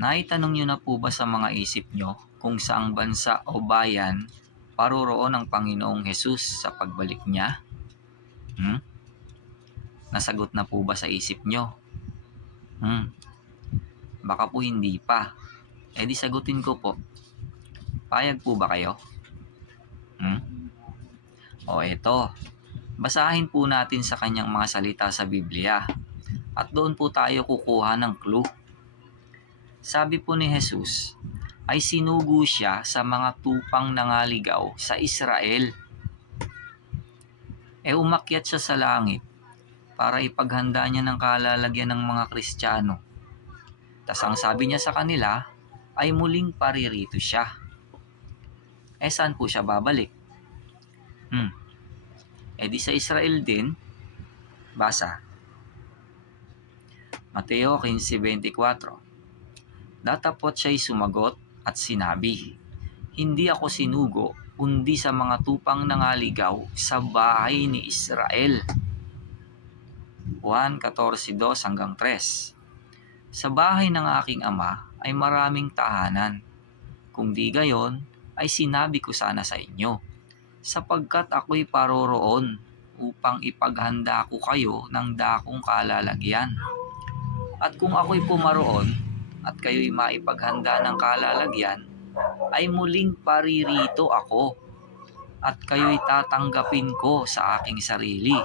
Naitanong niyo na po ba sa mga isip nyo kung saang bansa o bayan paroroon ang Panginoong Hesus sa pagbalik niya? Hmm? Nasagot na po ba sa isip nyo? Hmm. Baka po hindi pa. Eh di sagutin ko po. Payag po ba kayo? Hmm? O eto, basahin po natin sa kanyang mga salita sa Biblia. At doon po tayo kukuha ng clue. Sabi po ni Jesus, ay sinugo siya sa mga tupang nangaligaw sa Israel. E umakyat siya sa langit para ipaghanda niya ng kalalagyan ng mga Kristiyano. Tas ang sabi niya sa kanila ay muling paririto siya. Eh saan po siya babalik? Hmm. Eh di sa Israel din. Basa. Mateo 15.24 Datapot siya'y sumagot at sinabi, Hindi ako sinugo, kundi sa mga tupang nangaligaw sa bahay ni Israel. Juan 14.2 hanggang 3 Sa bahay ng aking ama ay maraming tahanan. Kung di gayon, ay sinabi ko sana sa inyo, sapagkat ako'y paroroon upang ipaghanda ko kayo ng dakong kalalagyan. At kung ako'y pumaroon at kayo'y maipaghanda ng kalalagyan, ay muling paririto ako at kayo'y tatanggapin ko sa aking sarili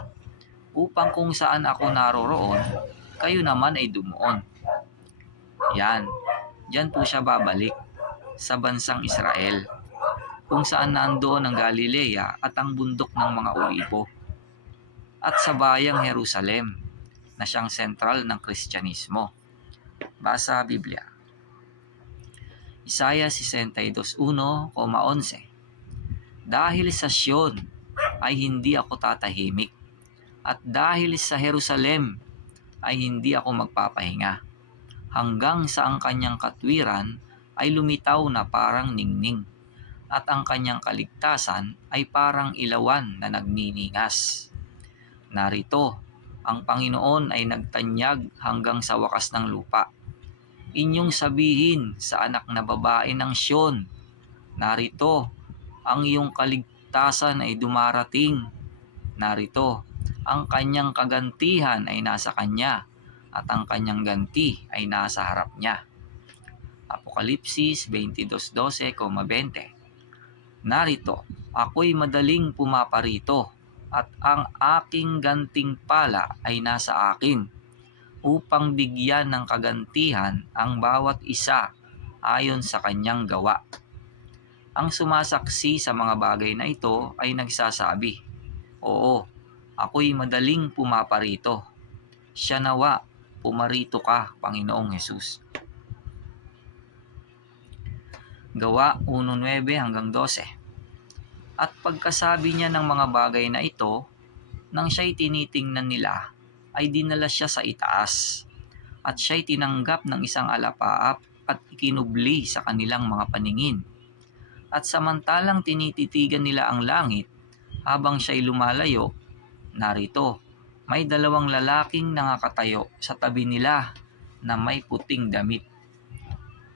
upang kung saan ako naroroon, kayo naman ay dumuon. Yan, Diyan po siya babalik sa bansang Israel kung saan nandoon ang Galilea at ang bundok ng mga olibo at sa bayang Jerusalem na siyang sentral ng Kristyanismo. Basa Biblia. Isaiah 62.1,11 Dahil sa Sion ay hindi ako tatahimik at dahil sa Jerusalem ay hindi ako magpapahinga hanggang sa ang kanyang katwiran ay lumitaw na parang ningning at ang kanyang kaligtasan ay parang ilawan na nagniningas. Narito, ang Panginoon ay nagtanyag hanggang sa wakas ng lupa. Inyong sabihin sa anak na babae ng Siyon, narito, ang iyong kaligtasan ay dumarating. Narito, ang kanyang kagantihan ay nasa kanya at ang kanyang ganti ay nasa harap niya. Apokalipsis 22.12,20 Narito, ako'y madaling pumaparito at ang aking ganting pala ay nasa akin upang bigyan ng kagantihan ang bawat isa ayon sa kanyang gawa. Ang sumasaksi sa mga bagay na ito ay nagsasabi, Oo, ako'y madaling pumaparito. Siya nawa pumarito ka, Panginoong Hesus. Gawa 1.9 hanggang 12 At pagkasabi niya ng mga bagay na ito, nang siya'y tinitingnan nila, ay dinala siya sa itaas. At siya'y tinanggap ng isang alapaap at ikinubli sa kanilang mga paningin. At samantalang tinititigan nila ang langit, habang siya'y lumalayo, narito, may dalawang lalaking nangakatayo sa tabi nila na may puting damit.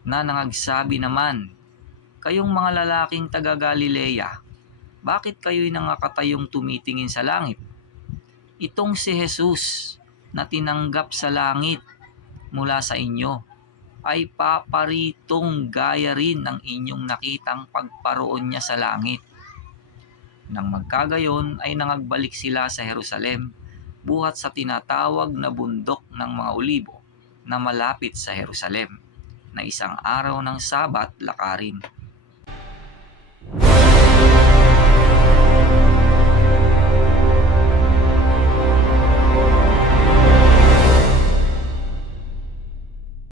Na nangagsabi naman, Kayong mga lalaking taga Galilea, bakit kayo'y nangakatayong tumitingin sa langit? Itong si Jesus na tinanggap sa langit mula sa inyo ay paparitong gaya rin ng inyong nakitang pagparoon niya sa langit. Nang magkagayon ay nangagbalik sila sa Jerusalem buhat sa tinatawag na bundok ng mga olibo na malapit sa Jerusalem na isang araw ng sabat lakarin